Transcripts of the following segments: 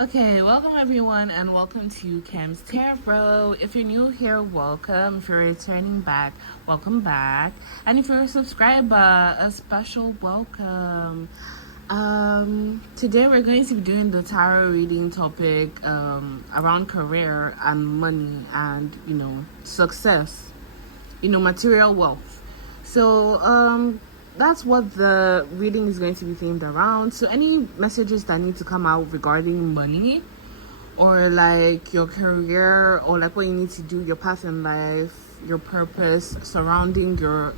Okay, welcome everyone and welcome to Cam's Tarot. If you're new here, welcome. If you're returning back, welcome back. And if you're a subscriber, a special welcome. Today we're going to be doing the tarot reading topic around career and money and, success, material wealth. So, that's what the reading is going to be themed around. So any messages that need to come out regarding money or like your career or like what you need to do, your path in life, your purpose surrounding your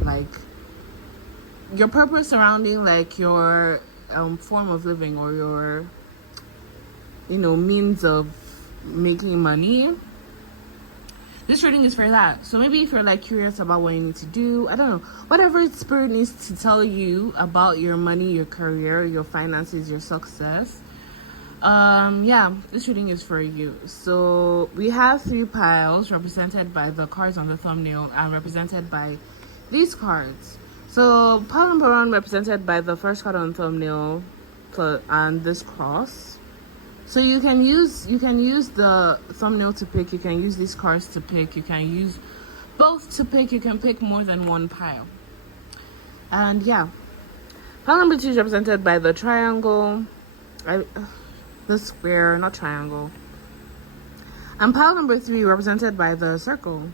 purpose surrounding like your form of living or your means of making money. This reading is for that. So maybe if you're like curious about what you need to do, I don't know, whatever spirit needs to tell you about your money, your career, your finances, your success. This reading is for you. So we have 3 piles represented by the cards on the thumbnail and represented by these cards. So pile number 1 represented by the first card on the thumbnail and this cross. So you can use the thumbnail to pick, you can use these cards to pick, you can use both to pick, you can pick more than one pile. And yeah, pile number 2 is represented by the triangle, the square, not triangle. And pile number 3 represented by the circle.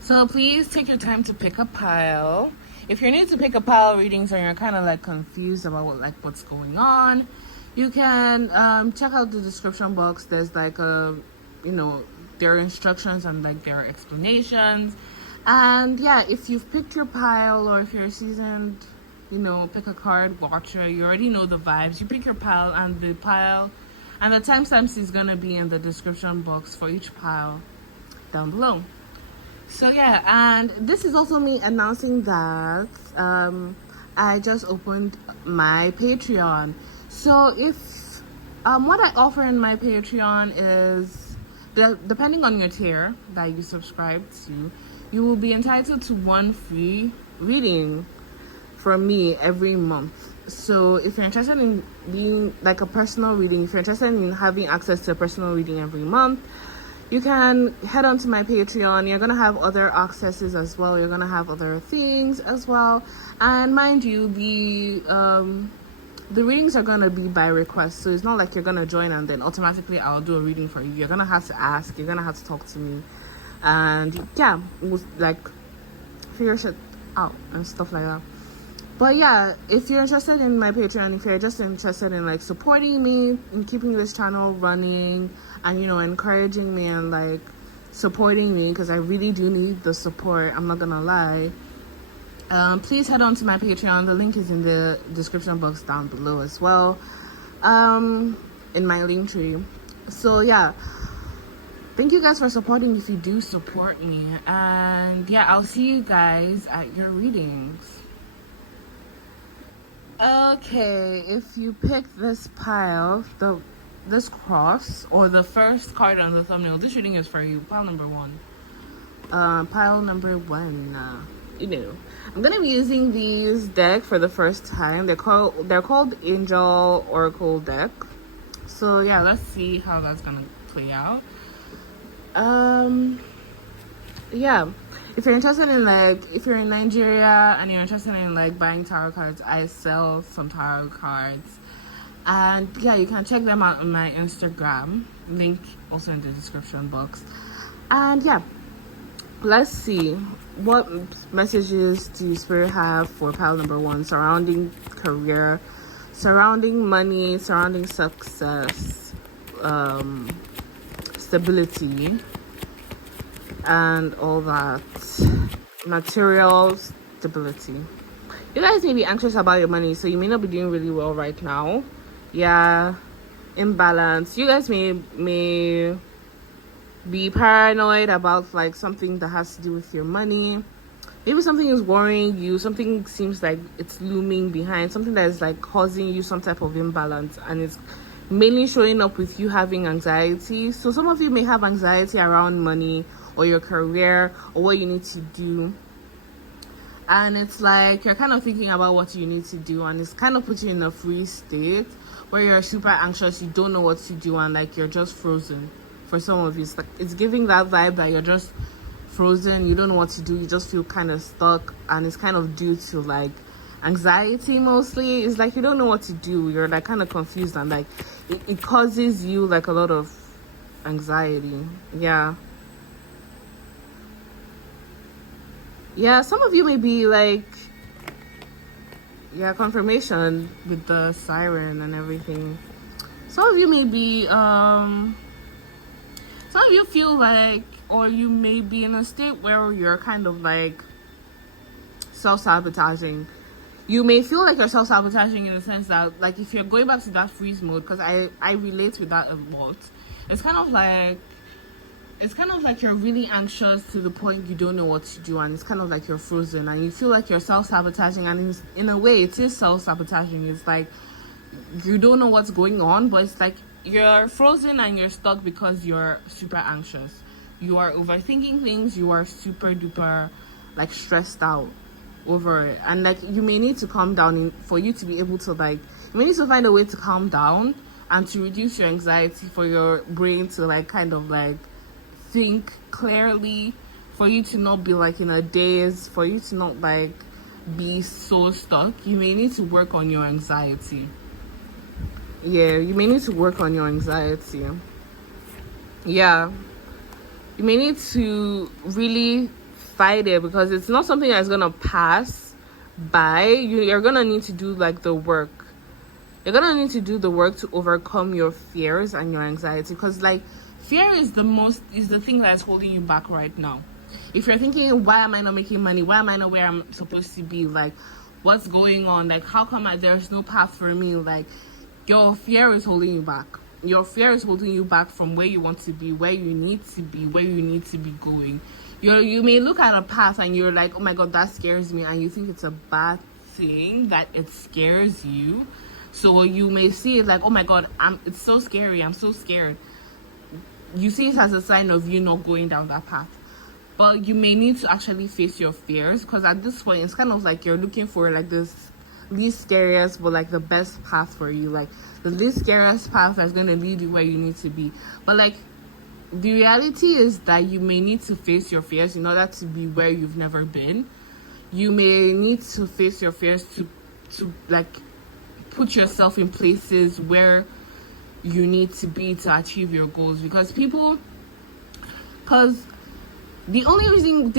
So please take your time to pick a pile. If you're new to pick a pile readings or you're kind of like confused about what's going on, you can check out the description box. There's like there are instructions and like there are explanations. And yeah, if you've picked your pile or if you're a seasoned, pick a card watcher, you already know the vibes. You pick your pile and the timestamps is gonna be in the description box for each pile down below. So yeah, and this is also me announcing that I just opened my Patreon. So if what I offer in my Patreon is depending on your tier that you subscribe to, you will be entitled to 1 free reading from me every month. So if you're interested in being like a personal reading, if you're interested in having access to a personal reading every month, you can head on to my Patreon. You're going to have other accesses as well. You're going to have other things as well. And mind you, the readings are going to be by request. So it's not like you're going to join and then automatically I'll do a reading for you. You're going to have to ask. You're going to have to talk to me. And yeah, like figure shit out and stuff like that. But yeah, if you're interested in my Patreon, if you're just interested in like supporting me and keeping this channel running and encouraging me and like supporting me, because I really do need the support, I'm not gonna lie, please head on to my Patreon. The link is in the description box down below as well, in my link tree. So yeah, thank you guys for supporting if you do support me, and yeah, I'll see you guys at your readings. Okay, if you pick this pile, this cross, or the first card on the thumbnail, this reading is for you. Pile number 1. Pile number 1. I'm gonna be using these deck for the first time. They're called Angel Oracle deck. So yeah, let's see how that's gonna play out. Yeah, if you're interested in if you're in Nigeria and you're interested in buying tarot cards, I sell some tarot cards, and yeah, you can check them out on my Instagram, link also in the description box. And yeah, let's see, what messages do Spirit have for pile number 1 surrounding career, surrounding money, surrounding success, stability, and all that, material stability. You guys may be anxious about your money, so you may not be doing really well right now. Yeah, imbalance. You guys may be paranoid about something that has to do with your money. Maybe something is worrying you, something seems like it's looming behind, something that is causing you some type of imbalance, and it's mainly showing up with you having anxiety. So some of you may have anxiety around money or your career or what you need to do. and it's like you're kind of thinking about what you need to do, and it's kind of put you in a freeze state where you're super anxious, you don't know what to do, and like you're just frozen. For some of you, it's like it's giving that vibe that you're just frozen, you don't know what to do, you just feel kind of stuck, and it's kind of due to like anxiety mostly. It's like you don't know what to do, you're like kind of confused, and like it causes you like a lot of anxiety. Yeah, some of you may be like, confirmation with the siren and everything. Some of you may be some of you feel like, or you may be in a state where you're kind of like self-sabotaging. You may feel like you're self-sabotaging in the sense that, like, if you're going back to that freeze mode, because I relate with that a lot. It's kind of like you're really anxious to the point you don't know what to do, and it's kind of like you're frozen, and you feel like you're self-sabotaging, and in a way it is self-sabotaging. It's like you don't know what's going on, but it's like you're frozen and you're stuck because you're super anxious. You are overthinking things, you are super duper like stressed out over it, and like you may need to calm down for you to be able to like, you may need to find a way to calm down and to reduce your anxiety, for your brain to like kind of like think clearly, for you to not be like in a daze, for you to not like be so stuck. You may need to work on your anxiety. You may need to work on your anxiety. You may need to really fight it, because it's not something that's gonna pass by. You're gonna need to do like the work. You're gonna need to do the work to overcome your fears and your anxiety, because like fear is the thing that's holding you back right now. If you're thinking, why am I not making money? Why am I not where I'm supposed to be? Like, what's going on? Like, how come there's no path for me? Like, your fear is holding you back. Your fear is holding you back from where you want to be, where you need to be, where you need to be going. You may look at a path and you're like, oh my God, that scares me. And you think it's a bad thing that it scares you. So you may see it like, oh my God, it's so scary. I'm so scared. You see it as a sign of you not going down that path. But you may need to actually face your fears, because at this point, it's kind of like you're looking for like this least scariest, but like the best path for you. Like the least scariest path that's going to lead you where you need to be. But like, the reality is that you may need to face your fears in order to be where you've never been. You may need to face your fears to like put yourself in places where you need to be to achieve your goals. Because the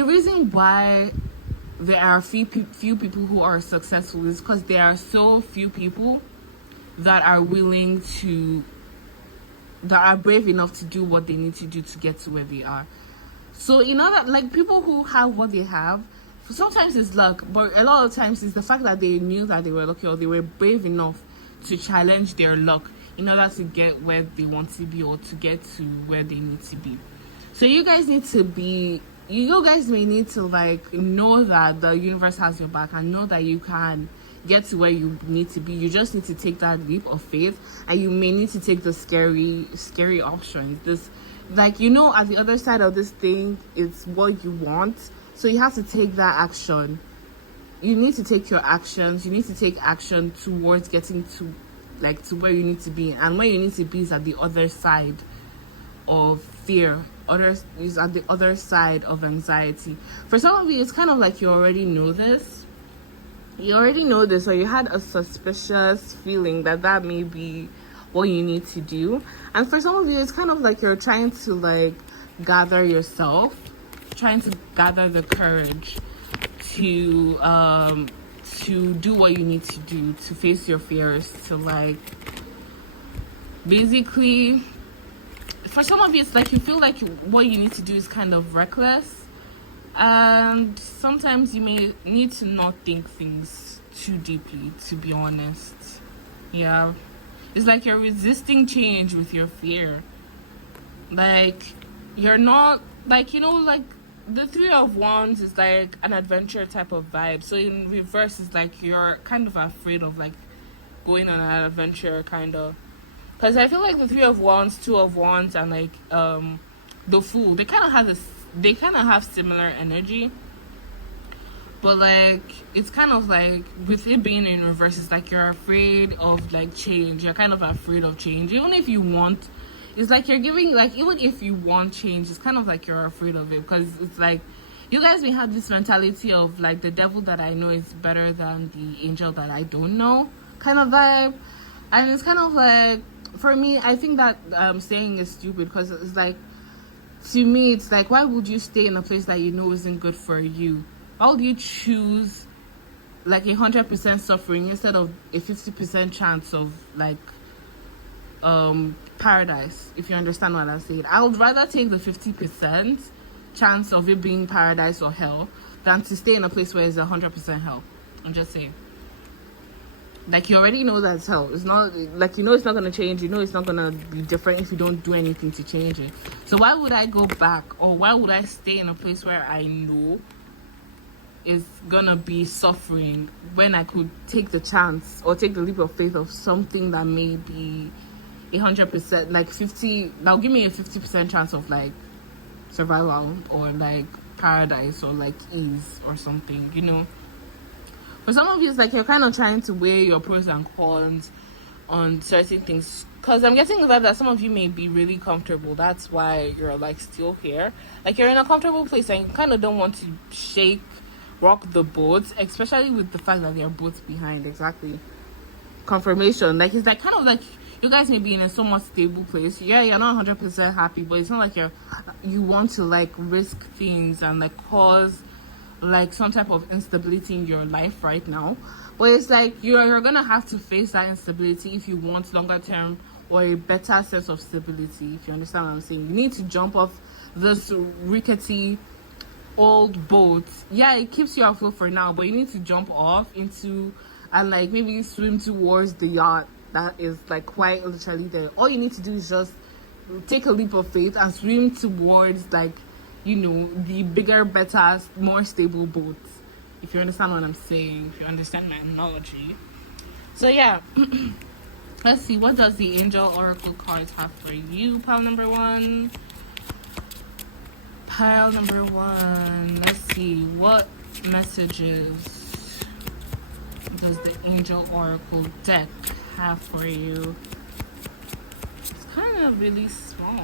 reason why there are few people who are successful is because there are so few people that are brave enough to do what they need to do to get to where they are. So that like people who have what they have, sometimes it's luck, but a lot of times it's the fact that they knew that they were lucky, or they were brave enough to challenge their luck in order to get where they want to be, or to get to where they need to be. So you guys may need to like know that the universe has your back, and know that you can get to where you need to be. You just need to take that leap of faith, and you may need to take the scary options. This, like, at the other side of this thing, it's what you want. So you have to take that action. You need to take your actions. You need to take action towards getting to where you need to be. And where you need to be is at the other side of fear. Is at the other side of anxiety. For some of you, it's kind of like you already know this. Or you had a suspicious feeling that may be what you need to do. And for some of you, it's kind of like you're trying to like gather yourself, trying to gather the courage to do what you need to do, to face your fears, to like basically, for some of you, it's like you feel like what you need to do is kind of reckless. And sometimes you may need to not think things too deeply, to be honest. It's like you're resisting change with your fear. Like, you're not, like, like the Three of Wands is like an adventure type of vibe. So in reverse, it's like you're kind of afraid of like going on an adventure, kind of. Because I feel like the Three of Wands, Two of Wands, and like the Fool, they kind of have similar energy. But like it's kind of like with it being in reverse, it's like you're afraid of like change. You're kind of afraid of change, even if you want. It's like you're giving, like, even if you want change, it's kind of like you're afraid of it, because it's like you guys may have this mentality of like the devil that I know is better than the angel that I don't know kind of vibe. And it's kind of like, for me, I think that saying is stupid, because it's like, to me, it's like, why would you stay in a place that you know isn't good for you? Why would you choose like 100% suffering instead of a 50% chance of like paradise? If you understand what I'm saying, I would rather take the 50% chance of it being paradise or hell than to stay in a place where it's 100% hell. I'm just saying. Like, you already know that's hell. It's not like, you know, it's not gonna change. You know, it's not gonna be different if you don't do anything to change it. So why would I go back, or why would I stay in a place where I know is gonna be suffering, when I could take the chance or take the leap of faith of something that may be 100%, like 50? Now give me a 50% chance of like survival, or like paradise, or like ease, or something, you know. For some of you, it's like you're kind of trying to weigh your pros and cons on certain things, because I'm getting the vibe that some of you may be really comfortable. That's why you're like still here. Like, you're in a comfortable place and you kind of don't want to rock the boat, especially with the fact that there are boats behind. Exactly. Confirmation. Like, it's like kind of like you guys may be in a somewhat stable place. Yeah, you're not 100% happy, but it's not like you want to like risk things and like cause like some type of instability in your life right now. But it's like you're gonna have to face that instability if you want longer term or a better sense of stability. If you understand what I'm saying, you need to jump off this rickety old boat. Yeah, it keeps you afloat for now, but you need to jump off into and like maybe swim towards the yacht that is like quite literally there. All you need to do is just take a leap of faith and swim towards, like, you know, the bigger, better, more stable boats. If you understand what I'm saying, if you understand my analogy. So yeah, let's see, what does the angel oracle cards have for you, pile number one? Pile number one, let's see, what messages does the angel oracle deck have for you? It's kind of really small.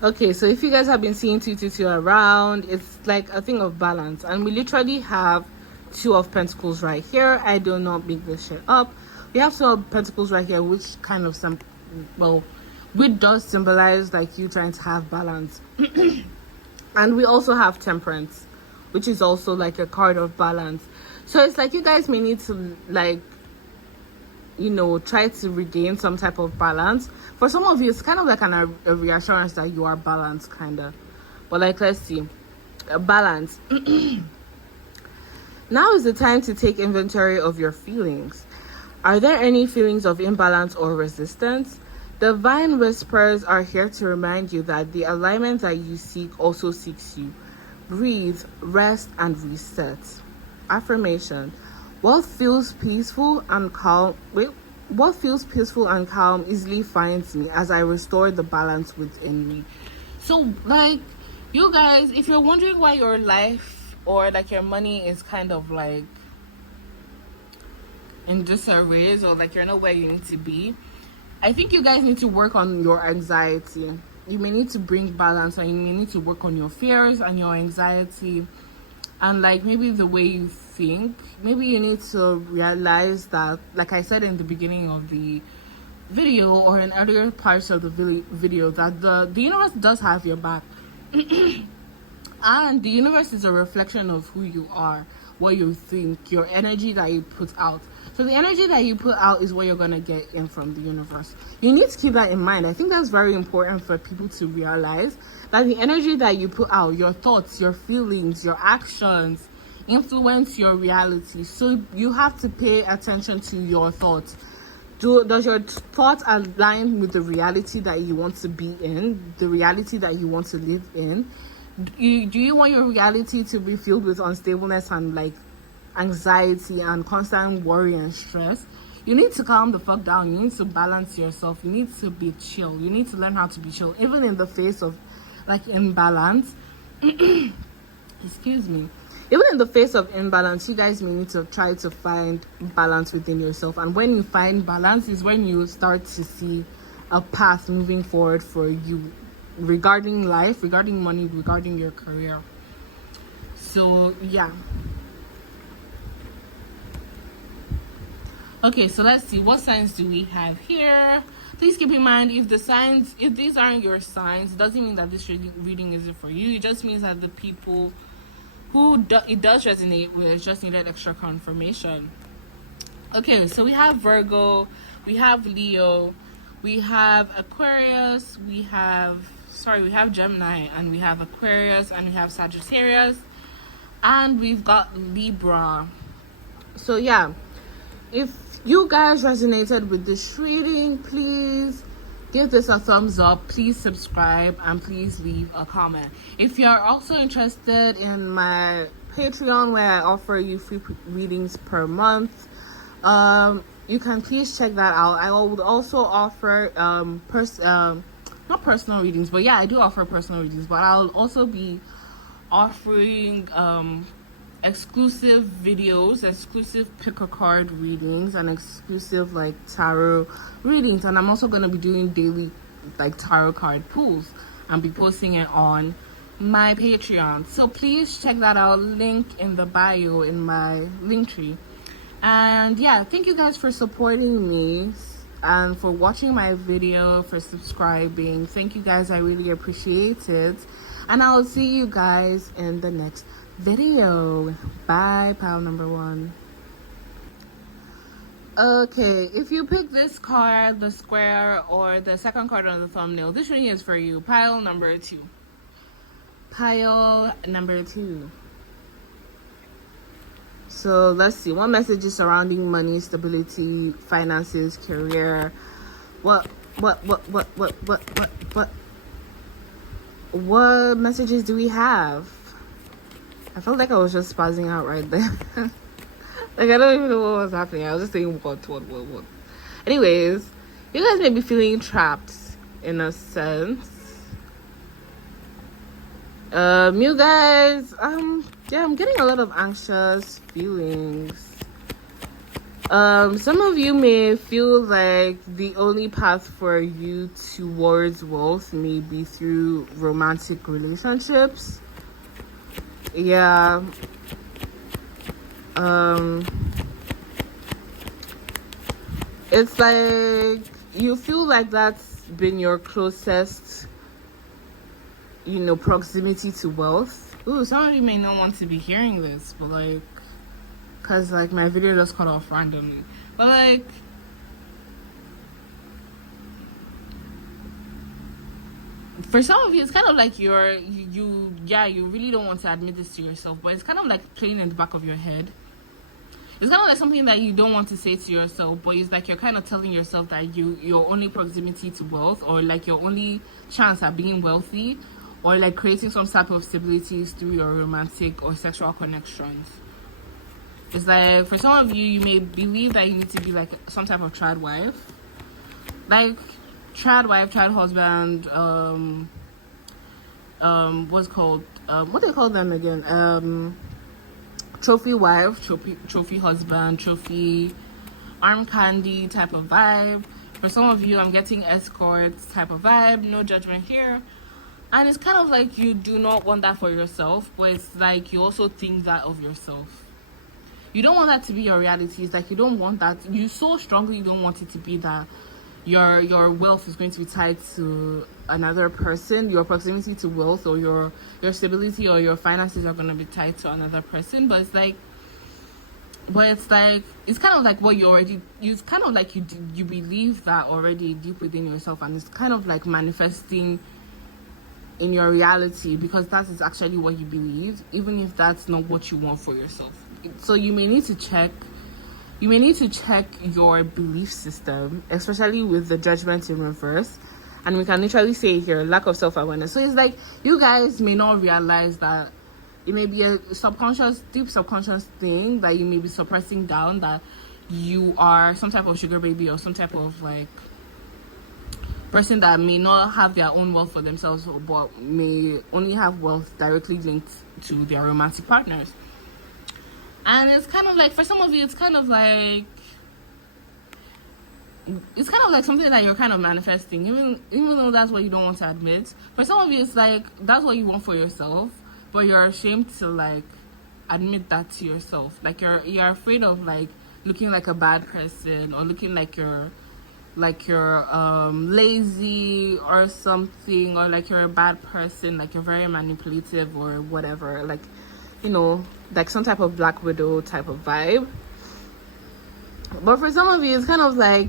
Okay, so if you guys have been seeing 222 around, it's like a thing of balance, and we literally have Two of Pentacles right here. I do not make this shit up. We have Two of Pentacles right here, which kind of which does symbolize like you trying to have balance. And we also have Temperance, which is also like a card of balance. So it's like you guys may need to, like, you know, try to regain some type of balance. For some of you, it's kind of like a reassurance that you are balanced, kind of. But like, let's see, balance. Now is the time to take inventory of your feelings. Are there any feelings of imbalance or resistance? Divine whispers are here to remind you that the alignment that you seek also seeks you. Breathe, rest, and reset. Affirmation. What feels peaceful and calm easily finds me as I restore the balance within me. So, like, you guys, if you're wondering why your life or like your money is kind of like in disarray, or like you're not where you need to be, I think you guys need to work on your anxiety. You may need to bring balance, and you may need to work on your fears and your anxiety, and like maybe the way you think. Maybe you need to realize that, like I said in the beginning of the video or in earlier parts of the video, that the universe does have your back. And the universe is a reflection of who you are, what you think, your energy that you put out. So the energy that you put out is what you're going to get in from the universe. You need to keep that in mind. I think that's very important for people to realize that the energy that you put out, your thoughts, your feelings, your actions, influence your reality. So you have to pay attention to your thoughts. Does your thoughts align with the reality that you want to be in, the reality that you want to live in? Do you want your reality to be filled with unstableness and like anxiety and constant worry and stress? You need to calm the fuck down. You need to balance yourself. You need to be chill. You need to learn how to be chill, even in the face of like imbalance. Excuse me. Even in the face of imbalance, you guys may need to try to find balance within yourself. And when you find balance is when you start to see a path moving forward for you regarding life, regarding money, regarding your career. So yeah. Okay, so let's see, what signs do we have here? Please keep in mind, if these aren't your signs, it doesn't mean that this reading isn't for you. It just means that the people who it does resonate with just needed extra confirmation. Okay, so we have Virgo, we have Leo, we have Aquarius, we have Gemini, and we have Aquarius, and we have Sagittarius, and we've got Libra. So yeah, if you guys resonated with this reading, please give this a thumbs up, please subscribe, and please leave a comment. If you're also interested in my Patreon, where I offer you free readings per month, you can please check that out. I would also offer not personal readings, but yeah, I do offer personal readings, but I'll also be offering exclusive videos, exclusive pick a card readings, and exclusive like tarot readings. And I'm also going to be doing daily like tarot card pulls and be posting it on my Patreon. So please check that out, link in the bio in my link tree. And yeah, thank you guys for supporting me and for watching my video, for subscribing. Thank you guys, I really appreciate it. And I'll see you guys in the next video. Bye, pile number 1. Okay, if you pick this card, the square, or the second card on the thumbnail, this reading is for you. Pile number 2. Pile number 2. So let's see, what messages surrounding money, stability, finances, career? What messages do we have? I felt like I was just spazzing out right there. Like, I don't even know what was happening. I was just saying what. Anyways, you guys may be feeling trapped in a sense. You guys, yeah, I'm getting a lot of anxious feelings. Some of you may feel like the only path for you towards wealth may be through romantic relationships. Yeah. It's like you feel like that's been your closest, proximity to wealth. Ooh, some of you may not want to be hearing this, but like, cause like my video just cut off randomly. But like, for some of you, it's kind of like you really don't want to admit this to yourself, but it's kind of like playing in the back of your head. It's kind of like something that you don't want to say to yourself, but it's like you're kind of telling yourself that your only proximity to wealth, or like your only chance at being wealthy, or like creating some type of stability is through your romantic or sexual connections. It's like for some of you, you may believe that you need to be like some type of trad wife, like trad wife, trad husband, what's called, what do they call them again? Trophy wife, trophy husband, trophy arm candy type of vibe. For some of you, I'm getting escorts type of vibe. No judgment here. And it's kind of like you do not want that for yourself, but it's like you also think that of yourself. You don't want that to be your reality. It's like you don't want that. You so strongly don't want it to be that your wealth is going to be tied to another person. Your proximity to wealth, or your stability or your finances are going to be tied to another person. But it's kind of like what you believe that already deep within yourself, and it's kind of like manifesting in your reality, because that is actually what you believe, even if that's not what you want for yourself. So you may need to check your belief system, especially with the judgment in reverse. And we can literally say here, lack of self-awareness. So it's like you guys may not realize that it may be a deep subconscious thing that you may be suppressing down, that you are some type of sugar baby or some type of like person that may not have their own wealth for themselves, but may only have wealth directly linked to their romantic partners. And it's kind of like, for some of you, it's kind of like something that you're kind of manifesting, even though that's what you don't want to admit. For some of you, it's like that's what you want for yourself, but you're ashamed to like admit that to yourself. Like you're afraid of like looking like a bad person, or looking like you're lazy or something, or like you're a bad person, like you're very manipulative or whatever, like, you know, like some type of Black Widow type of vibe. But for some of you, it's kind of like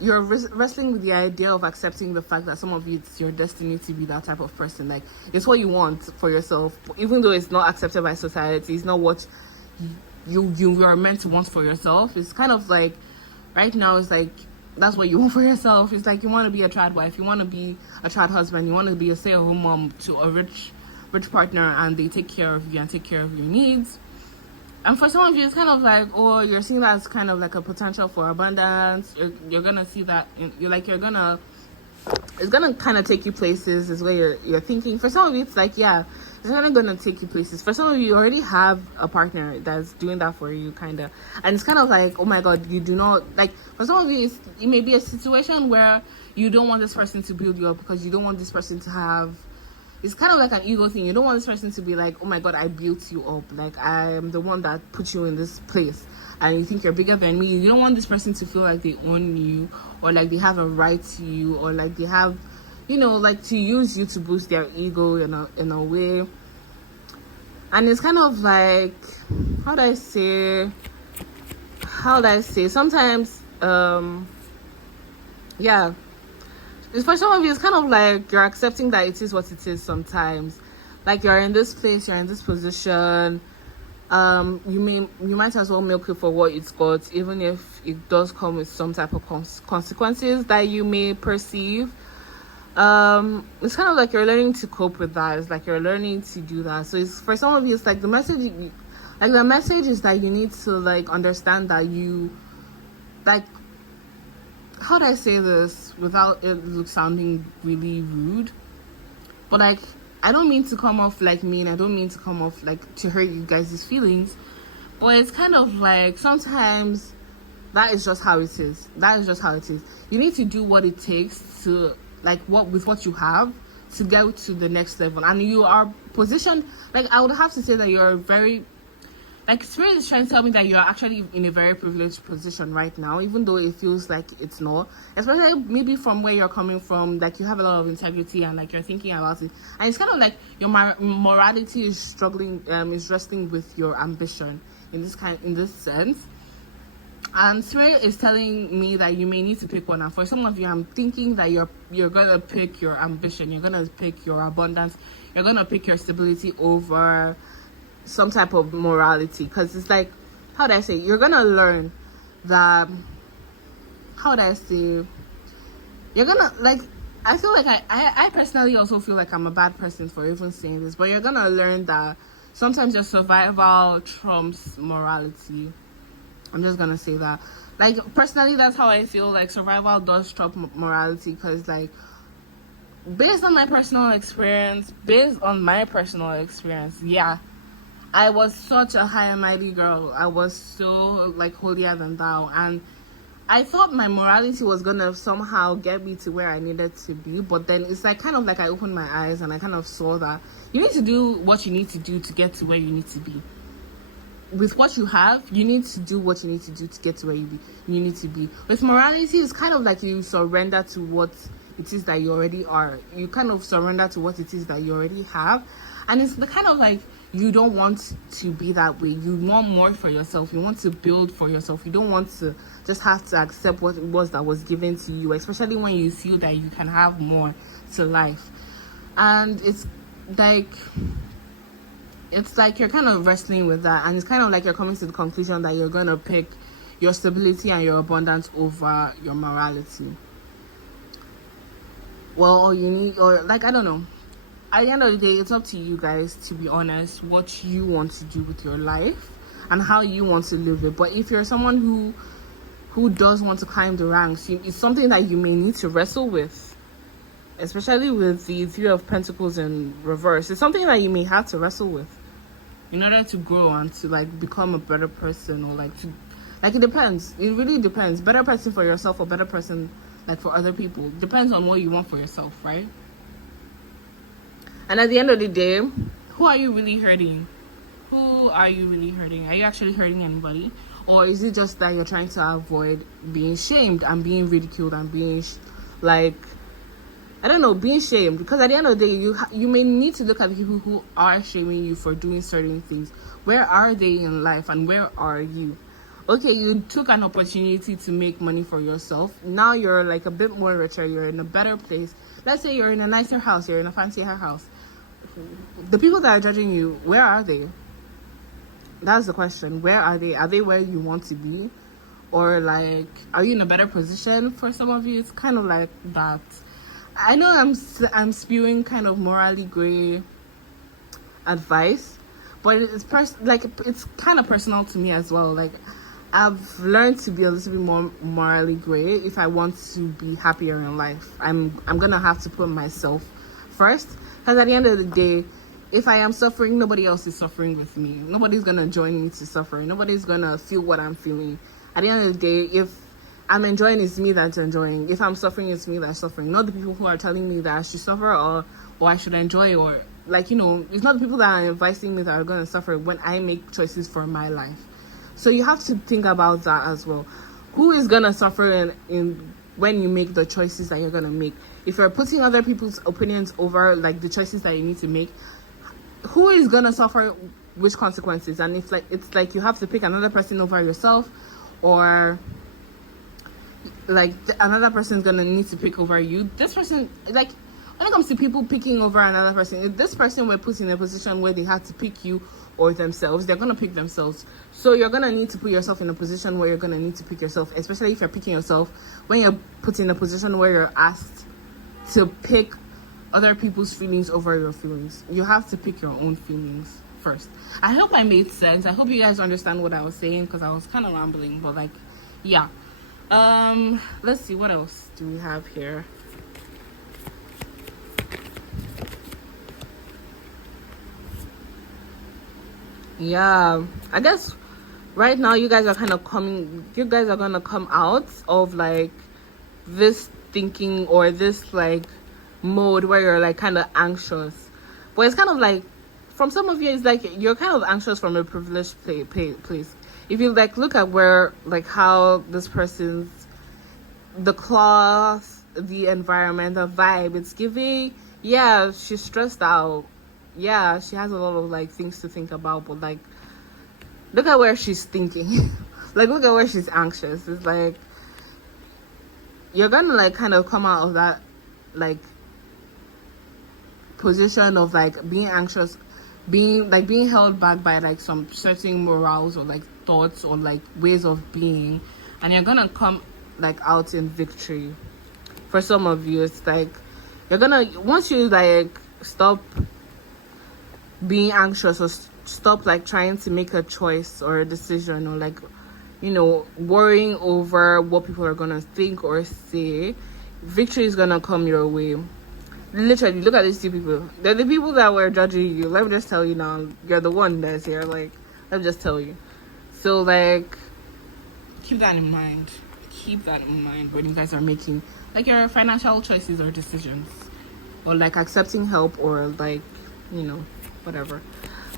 you're wrestling with the idea of accepting the fact that some of you, it's your destiny to be that type of person. Like, it's what you want for yourself, even though it's not accepted by society. It's not what you are meant to want for yourself. It's kind of like right now, it's like that's what you want for yourself. It's like you want to be a trad wife, you want to be a trad husband, you want to be a stay-at-home mom to a rich partner, and they take care of you and take care of your needs. And for some of you, it's kind of like, oh, you're seeing that as kind of like a potential for abundance. You're gonna see that it's gonna kind of take you places, is where you're thinking. For some of you, it's like, yeah, it's kind of gonna take you places. For some of you, you already have a partner that's doing that for you, kind of. And it's kind of like, oh my God, you do not, like, for some of you, it may be a situation where you don't want this person to build you up, because you don't want this person to have, it's kind of like an ego thing. You don't want this person to be like, oh my God, I built you up. Like, I am the one that put you in this place, and you think you're bigger than me. You don't want this person to feel like they own you, or like they have a right to you, or like they have, you know, like to use you to boost their ego in a way. And it's kind of like, how do I say, sometimes, yeah. For some of you, it's kind of like you're accepting that it is what it is sometimes. Like, you're in this place, you're in this position. You might as well milk it for what it's got, even if it does come with some type of consequences that you may perceive. It's kind of like you're learning to cope with that. It's like you're learning to do that. So it's, for some of you, it's like the message is that you need to like understand that you, like, how do I say this without it sounding really rude? But like, I don't mean to come off like mean. I don't mean to come off like to hurt you guys' feelings. But it's kind of like sometimes that is just how it is. That is just how it is. You need to do what it takes to, like, with what you have, to get to the next level. And you are positioned, like, I would have to say that you're very, like, Spirit is trying to tell me that you're actually in a very privileged position right now, even though it feels like it's not. Especially maybe from where you're coming from, like, you have a lot of integrity and, like, you're thinking about it. And it's kind of like your morality is struggling, is wrestling with your ambition in this sense. And Spirit is telling me that you may need to pick one. And for some of you, I'm thinking that you're gonna pick your ambition, you're gonna pick your abundance, you're gonna pick your stability over some type of morality. Because it's like, how do I say, you're gonna learn that, how do I say, you're gonna, like, I feel like I personally also feel like I'm a bad person for even saying this, but you're gonna learn that sometimes your survival trumps morality. I'm just gonna say that. Like, personally, that's how I feel. Like, survival does trump morality, because, like, based on my personal experience, yeah, I was such a high and mighty girl. I was so, like, holier than thou. And I thought my morality was gonna somehow get me to where I needed to be. But then it's like, kind of like I opened my eyes and I kind of saw that you need to do what you need to do to get to where you need to be. With what you have, you need to do what you need to do to get to where you need to be. With morality, it's kind of like you surrender to what it is that you already are. You kind of surrender to what it is that you already have. And it's the kind of like, you don't want to be that way. You want more for yourself. You want to build for yourself. You don't want to just have to accept what it was that was given to you, especially when you feel that you can have more to life. And it's like you're kind of wrestling with that, and it's kind of like you're coming to the conclusion that you're going to pick your stability and your abundance over your morality. Well, I don't know. At the end of the day, it's up to you guys, to be honest, what you want to do with your life and how you want to live it. But if you're someone who does want to climb the ranks, it's something that you may need to wrestle with, especially with the Three of Pentacles in reverse. It's something that you may have to wrestle with in order to grow and to like become a better person, or it depends. It really depends. Better person for yourself or better person like for other people. Depends on what you want for yourself, right? And at the end of the day, who are you really hurting? Who are you really hurting? Are you actually hurting anybody? Or is it just that you're trying to avoid being shamed and being ridiculed and being being shamed? Because at the end of the day, you may need to look at the people who are shaming you for doing certain things. Where are they in life and where are you? Okay, you took an opportunity to make money for yourself. Now you're like a bit more richer. You're in a better place. Let's say you're in a nicer house. You're in a fancier house. The people that are judging you, where are they? That's the question. Where are they? Are they where you want to be? Or like, are you in a better position? For some of you, it's kind of like that. I know I'm spewing kind of morally gray advice, but it's kind of personal to me as well. Like, I've learned to be a little bit more morally gray if I want to be happier in life. I'm gonna have to put myself first, because at the end of the day, if I am suffering, nobody else is suffering with me. Nobody's gonna join me to suffer. Nobody's gonna feel what I'm feeling. At the end of the day, if I'm enjoying, it's me that's enjoying. If I'm suffering, it's me that's suffering. Not the people who are telling me that I should suffer or I should enjoy, or it's not the people that are advising me that are gonna suffer when I make choices for my life. So you have to think about that as well. Who is gonna suffer in when you make the choices that you're gonna make? If you're putting other people's opinions over like the choices that you need to make, who is gonna suffer which consequences? And if it's like you have to pick another person over yourself, or like another person's gonna need to pick over you. This person, like when it comes to people picking over another person, if this person were put in a position where they had to pick you or themselves, they're gonna pick themselves. So you're gonna need to put yourself in a position where you're gonna need to pick yourself, especially if you're picking yourself when you're put in a position where you're asked to pick other people's feelings over your feelings. You have to pick your own feelings first. I hope I made sense. I hope you guys understand what I was saying, because I was kind of rambling, but like, yeah. Let's see, what else do we have here? Yeah, I guess right now you guys are gonna come out of like this thinking or this like mode where you're like kind of anxious. But it's kind of like, from some of you, it's like you're kind of anxious from a privileged place. If you like look at where like how this person's, the cloth, the environment, the vibe, it's giving, yeah, she's stressed out. Yeah, she has a lot of like things to think about, but like look at where she's thinking. Like look at where she's anxious. It's like you're gonna like kind of come out of that like position of like being anxious, being held back by like some certain morals or like thoughts or like ways of being, and you're gonna come like out in victory. For some of you, it's like you're gonna, once you like stop being anxious or stop like trying to make a choice or a decision, or like worrying over what people are gonna think or say, victory is gonna come your way. Literally, look at these two people. They're the people that were judging you. Let me just tell you now, you're the one that's here. Like, let me just tell you. So like, keep that in mind when you guys are making like your financial choices or decisions, or like accepting help, or like whatever.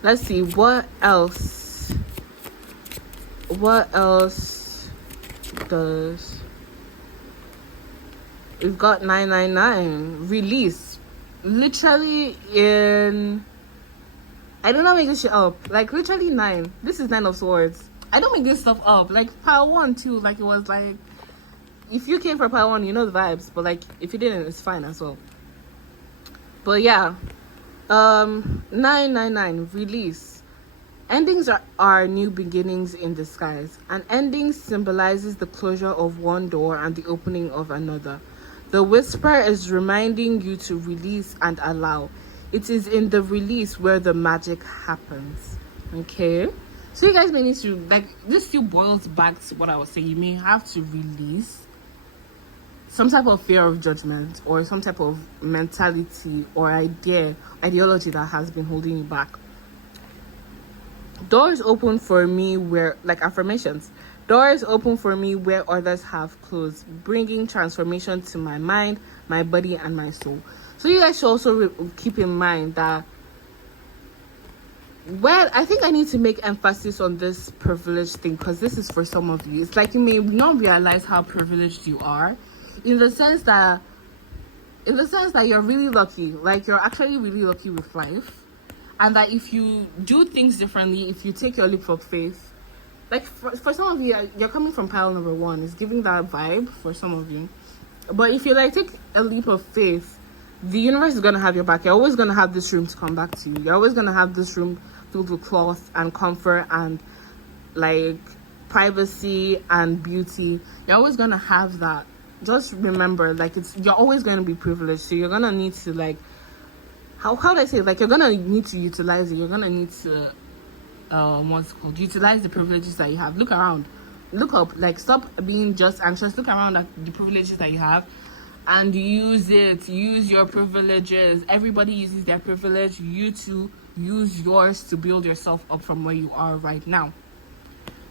Let's see, what else does, we've got 999 release. Literally in I do not make this shit up. Like, literally 9. This is 9 of swords. I don't make this stuff up. Like, pile 1 too. Like, it was like, if you came for pile 1, you know the vibes. But like, if you didn't, it's fine as well. But yeah, 999 release. Endings are new beginnings in disguise. An ending symbolizes the closure of one door and the opening of another. The whisper is reminding you to release and allow. It is in the release where the magic happens. Okay? So you guys may need to, like, this still boils back to what I was saying. You may have to release some type of fear of judgment or some type of mentality or ideology that has been holding you back. Doors open for me where, like affirmations, doors open for me where others have closed, bringing transformation to my mind, my body, and my soul. So you guys should also keep in mind that, well, I think I need to make emphasis on this privilege thing, because this is for some of you. It's like you may not realize how privileged you are, in the sense that you're really lucky. Like, you're actually really lucky with life. And that if you do things differently, if you take your leap of faith, like for some of you, you're coming from pile number 1, it's giving that vibe for some of you. But if you like take a leap of faith, the universe is gonna have your back. You're always gonna have this room to come back to you. You're always gonna have this room filled with cloth and comfort and like privacy and beauty. You're always gonna have that. Just remember, like, you're always gonna be privileged, so you're gonna need to, like, how do I say it? Like, you're gonna need to utilize it. You're gonna need to what's it called, utilize the privileges that you have. Look around, look up, like, stop being just anxious. Look around at the privileges that you have and use it. Use your privileges. Everybody uses their privilege. You too, use yours to build yourself up from where you are right now.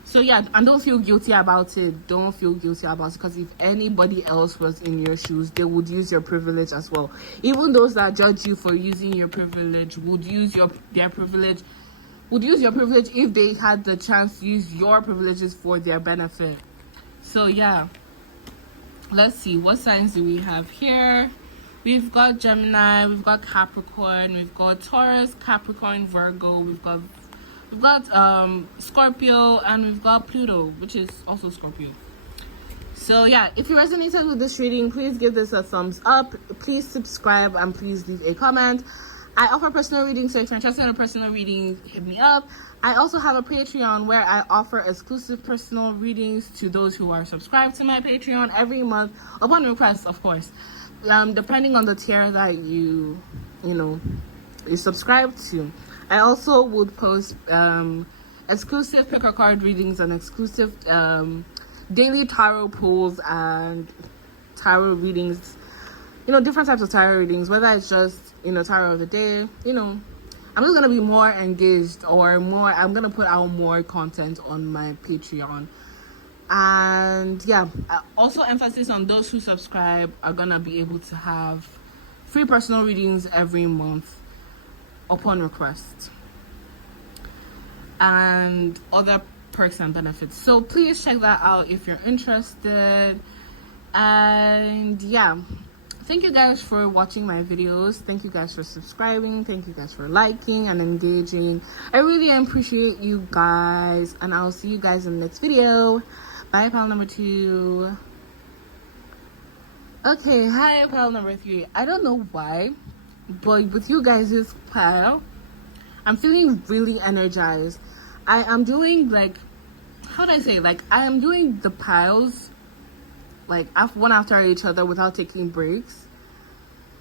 So yeah, and don't feel guilty about it. Don't feel guilty about it, because if anybody else was in your shoes, they would use your privilege as well. Even those that judge you for using your privilege would use your privilege if they had the chance to use your privileges for their benefit. So yeah, let's see, what signs do we have here? We've got Gemini, we've got Capricorn, we've got Taurus, Capricorn, Virgo, we've got Scorpio, and we've got Pluto, which is also Scorpio. So yeah, if you resonated with this reading, please give this a thumbs up, please subscribe, and please leave a comment. I offer personal readings, so if you're interested in a personal reading, hit me up. I also have a Patreon where I offer exclusive personal readings to those who are subscribed to my Patreon every month, upon request, of course, depending on the tier that you subscribe to. I also would post exclusive picker card readings and exclusive daily tarot pulls and tarot readings, different types of tarot readings, whether it's just, tarot of the day, I'm just going to be more engaged, or more, I'm going to put out more content on my Patreon. And yeah, also emphasis on those who subscribe are going to be able to have free personal readings every month upon request, and other perks and benefits. So please check that out if you're interested. And yeah, thank you guys for watching my videos. Thank you guys for subscribing. Thank you guys for liking and engaging. I really appreciate you guys, and I'll see you guys in the next video. Bye, pile number 2. Okay, hi, pile number 3. I don't know why, but with you guys, this pile, I'm feeling really energized. I am doing, like, how do I say, like, I am doing the piles, like, one after each other without taking breaks,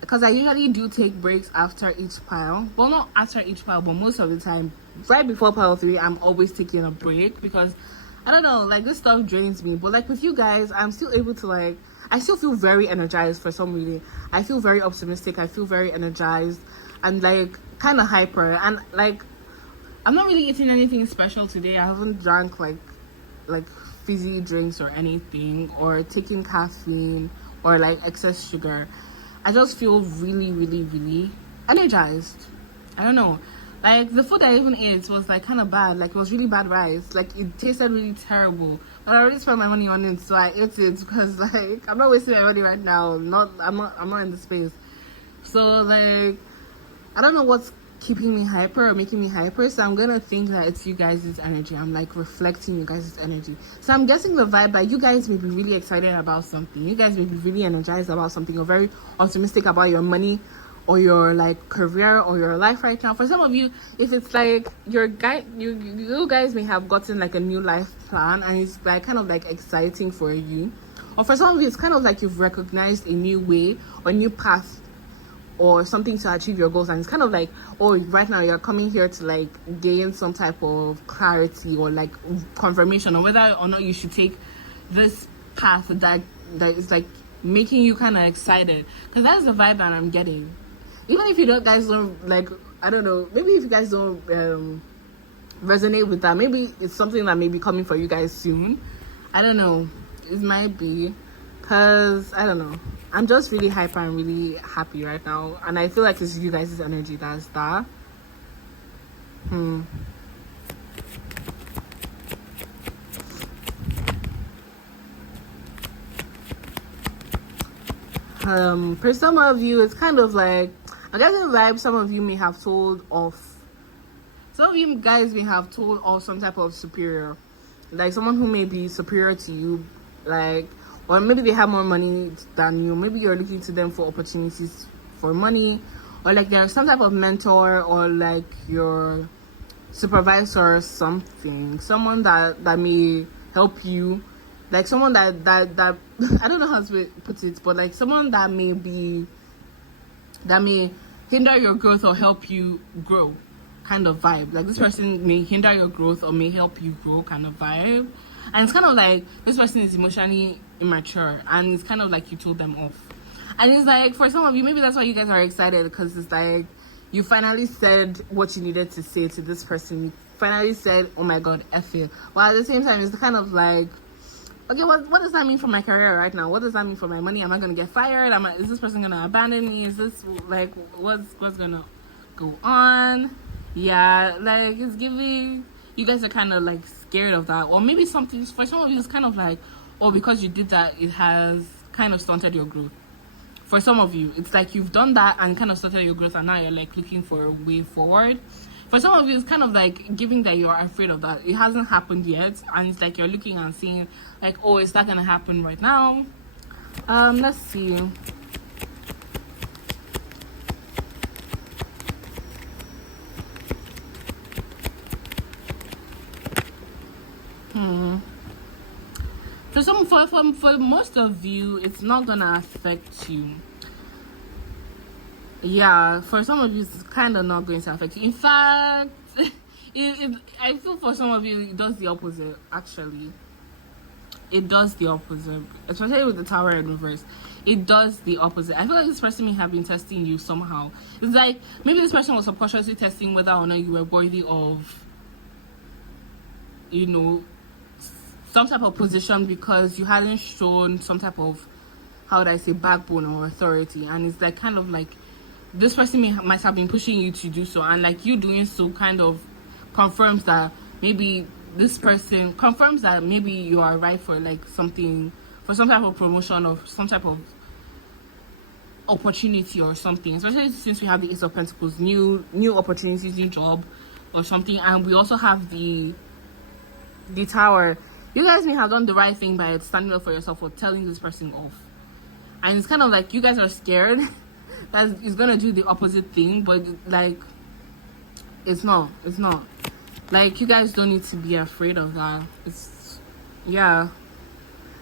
because I usually do take breaks after each pile. Well, not after each pile, but most of the time right before pile 3, I'm always taking a break, because I don't know, like, this stuff drains me. But like with you guys, I'm still able to, like, I still feel very energized for some reason. I feel very optimistic. I feel very energized and, like, kind of hyper. And, like, I'm not really eating anything special today. I haven't drank, like fizzy drinks or anything, or taking caffeine or, like, excess sugar. I just feel really, really, really energized. I don't know. Like, the food I even ate was, like, kind of bad. Like, it was really bad rice. Like, it tasted really terrible. But I already spent my money on it, so I ate it, because, like, I'm not wasting my money right now. I'm not in the space. So, like, I don't know what's keeping me hyper or making me hyper, so I'm gonna think that it's you guys' energy. I'm like reflecting you guys' energy. So I'm guessing the vibe that you guys may be really excited about something. You guys may be really energized about something or very optimistic about your money or your like career or your life right now. For some of you, if it's like you guys may have gotten like a new life plan and it's like kind of like exciting for you. Or for some of you, it's kind of like you've recognized a new way or new path or something to achieve your goals, and it's kind of like, oh, right now you're coming here to like gain some type of clarity or like confirmation on whether or not you should take this path that is like making you kind of excited, because that's the vibe that I'm getting. Even if you guys don't like, I don't know, maybe if you guys don't resonate with that, maybe it's something that may be coming for you guys soon. I don't know, it might be, because I don't know, I'm just really hyper and really happy right now, and I feel like it's you guys' energy that's that. For some of you, it's kind of like, I guess the vibe some of you may have told off. Some of you guys may have told off some type of superior, like someone who may be superior to you, like, or maybe they have more money than you. Maybe you're looking to them for opportunities for money, or like there's some type of mentor or like your supervisor or something, someone that may help you, like someone that I don't know how to put it, but like someone that may hinder your growth or help you grow kind of vibe. Like this person may hinder your growth or may help you grow kind of vibe. And it's kind of like this person is emotionally immature, and it's kind of like you told them off. And it's like, for some of you, maybe that's why you guys are excited, because it's like you finally said what you needed to say to this person. You finally said, oh my god, F it. While at the same time, it's kind of like, okay, what does that mean for my career right now? What does that mean for my money? Am I gonna get fired? Is this person gonna abandon me? Is this like what's gonna go on? Yeah, like it's giving, you guys are kind of like scared of that. Or maybe something for some of you is kind of like, oh, because you did that, it has kind of stunted your growth. For some of you, it's like you've done that and kind of stunted your growth, and now you're like looking for a way forward. For some of you, it's kind of like giving that you're afraid of that. It hasn't happened yet, and it's like you're looking and seeing like, oh, is that gonna happen right now? Let's see. For most of you, it's not gonna affect you. Yeah, for some of you, it's kind of not going to affect you. In fact, I feel for some of you, it does the opposite. Actually, it does the opposite, especially with the Tower in reverse. It does the opposite. I feel like this person may have been testing you somehow. It's like maybe this person was subconsciously testing whether or not you were worthy of, you know, some type of position, because you hadn't shown some type of, how would I say, backbone or authority. And it's like kind of like this person might have been pushing you to do so, and like you doing so kind of confirms that maybe this person confirms that maybe you are right for like something, for some type of promotion or some type of opportunity or something, especially since we have the Ace of Pentacles, new opportunities, new job or something. And we also have the Tower. You guys may have done the right thing by standing up for yourself or telling this person off, and it's kind of like you guys are scared that it's gonna do the opposite thing, but like it's not like, you guys don't need to be afraid of that. It's, yeah,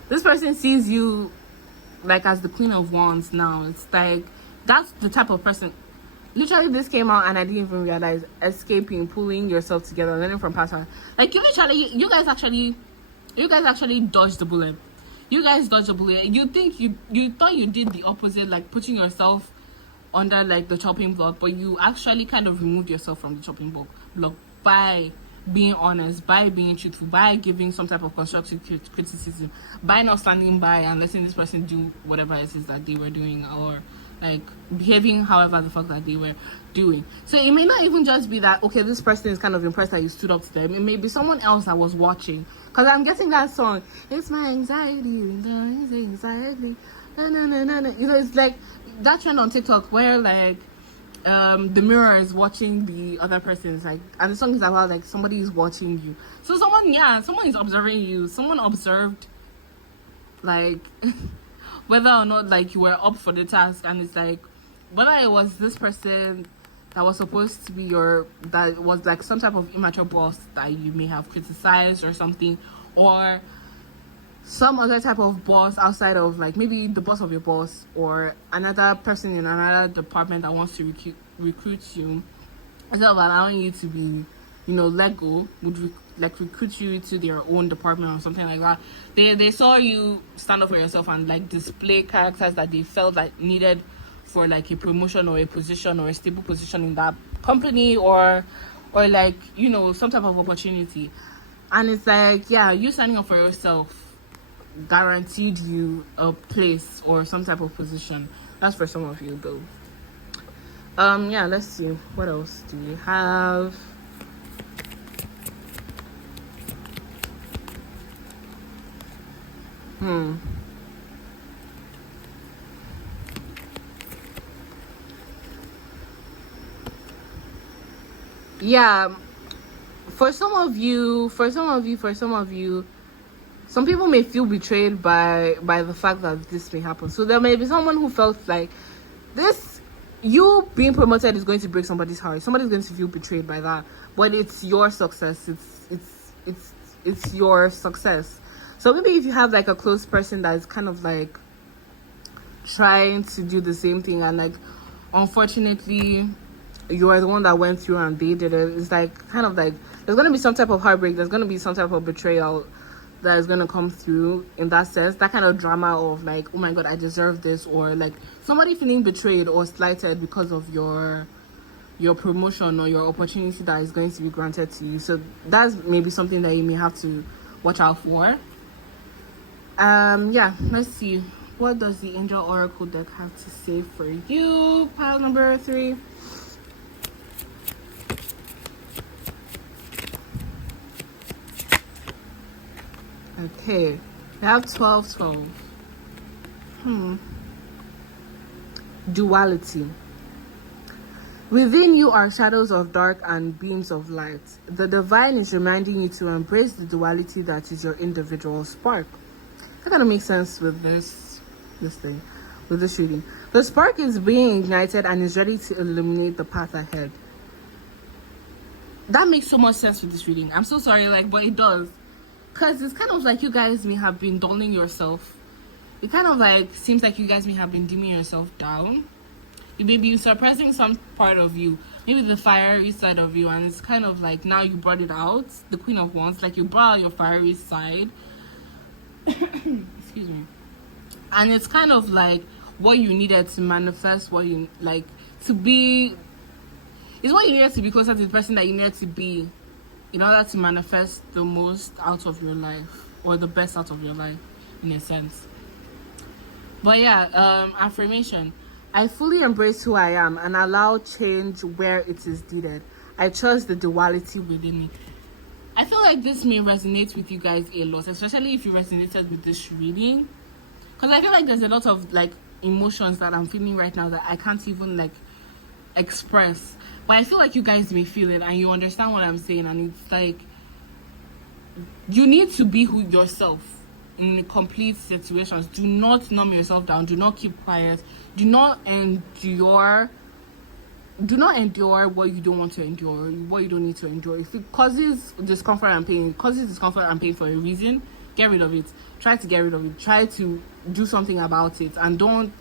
this person sees you like as the Queen of Wands now. It's like that's the type of person. Literally, this came out and I didn't even realize. Escaping, pulling yourself together, learning from past. Like you guys actually dodged the bullet. You guys dodged the bullet. You think you thought you did the opposite, like putting yourself under like the chopping block, but you actually kind of removed yourself from the chopping block by being honest, by being truthful, by giving some type of constructive criticism, by not standing by and letting this person do whatever it is that they were doing, or like behaving however the fuck that they were doing. So it may not even just be that, okay, this person is kind of impressed that you stood up to them. It may be someone else that was watching, because I'm getting that song, it's my anxiety, anxiety, no. You know, it's like that trend on TikTok where like the mirror is watching the other person. It's like, and the song is about like somebody is watching you. So someone is observing you. Someone observed like whether or not like you were up for the task, and it's like whether it was this person that was supposed to be that was like some type of immature boss that you may have criticized or something, or some other type of boss outside of like maybe the boss of your boss, or another person in another department that wants to recruit you, instead of allowing you to be, let go, would like recruit you to their own department or something like that. They saw you stand up for yourself and like display characters that they felt like needed for like a promotion or a position or a stable position in that company, or like some type of opportunity. And it's like, yeah, you standing up for yourself guaranteed you a place or some type of position. That's for some of you though. Yeah, let's see, what else do we have? Yeah, for some of you, some people may feel betrayed by the fact that this may happen. So there may be someone who felt like this, you being promoted is going to break somebody's heart. Somebody's going to feel betrayed by that, but it's your success. It's your success. So maybe if you have like a close person that is kind of like trying to do the same thing, and like unfortunately you are the one that went through and they did it, it's like kind of like there's going to be some type of heartbreak, there's going to be some type of betrayal that is going to come through in that sense, that kind of drama of like, oh my god, I deserve this, or like somebody feeling betrayed or slighted because of your promotion or your opportunity that is going to be granted to you. So that's maybe something that you may have to watch out for. Yeah, let's see, what does the Angel Oracle deck have to say for you, pile number 3? Okay, we have 12. Duality. Within you are shadows of dark and beams of light. The divine is reminding you to embrace the duality that is your individual spark. That kind of makes sense with this reading. The spark is being ignited and is ready to illuminate the path ahead. That makes so much sense with this reading. I'm so sorry, but it does. Because it's kind of like you guys may have been dulling yourself. It kind of like seems like you guys may have been dimming yourself down. You may be suppressing some part of you, maybe the fiery side of you, and it's kind of like now you brought it out, the Queen of Wands, like you brought out your fiery side. Excuse me. And it's kind of like what you needed to manifest, what you like to be, is what you needed to be closer to the person that you needed to be in order to manifest the most out of your life, or the best out of your life, in a sense. But yeah, affirmation. I fully embrace who I am and allow change where it is needed. I trust the duality within me. I feel like this may resonate with you guys a lot, especially if you resonated with this reading, because I feel like there's a lot of like emotions that I'm feeling right now that I can't even like express, but I feel like you guys may feel it and you understand what I'm saying. And it's like you need to be yourself in complete situations. Do not numb yourself down. Do not keep quiet. Do not endure what you don't want to endure, what you don't need to endure. If it causes discomfort and pain, for a reason, get rid of it. Try to get rid of it. Try to do something about it, and don't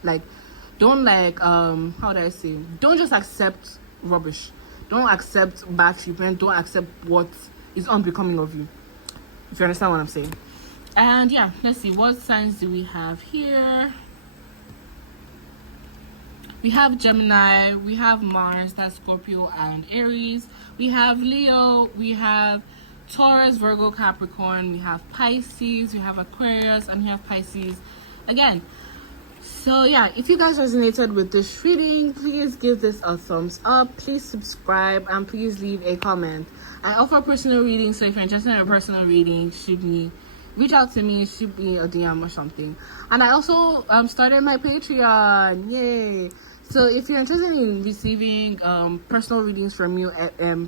how do I say, don't just accept rubbish. Don't accept bad treatment. Don't accept what is unbecoming of you, if you understand what I'm saying. And yeah, let's see, what signs do we have here? We have Gemini, we have Mars, that's Scorpio and Aries. We have Leo, we have Taurus, Virgo, Capricorn, we have Pisces, we have Aquarius, and we have Pisces again. So yeah, if you guys resonated with this reading, please give this a thumbs up, please subscribe, and please leave a comment. I offer personal readings, so if you're interested in a personal reading, reach out to me, shoot me a DM or something. And I also started my Patreon, yay! So if you're interested in receiving personal readings from you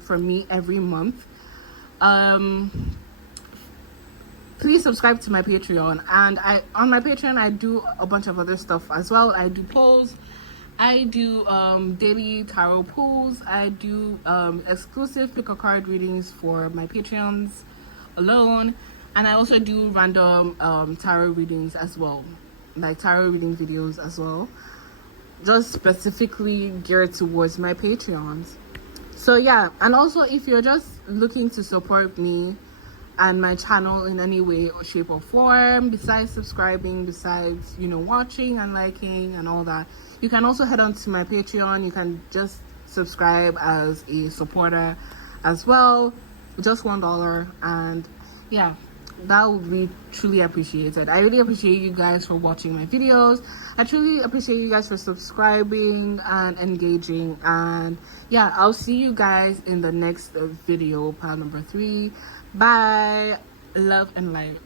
from me every month, please subscribe to my Patreon. And on my Patreon I do a bunch of other stuff as well. I do polls, I do daily tarot pulls, I do exclusive pick a card readings for my Patreons alone, and I also do random tarot readings as well, like tarot reading videos as well, just specifically geared towards my Patreons. So yeah, and also if you're just looking to support me and my channel in any way or shape or form, besides subscribing, besides, you know, watching and liking and all that, you can also head on to my Patreon. You can just subscribe as a supporter as well, just $1, and yeah, that would be truly appreciated. I really appreciate you guys for watching my videos. I truly appreciate you guys for subscribing and engaging, and yeah, I'll see you guys in the next video, part number 3. Bye. Love and light.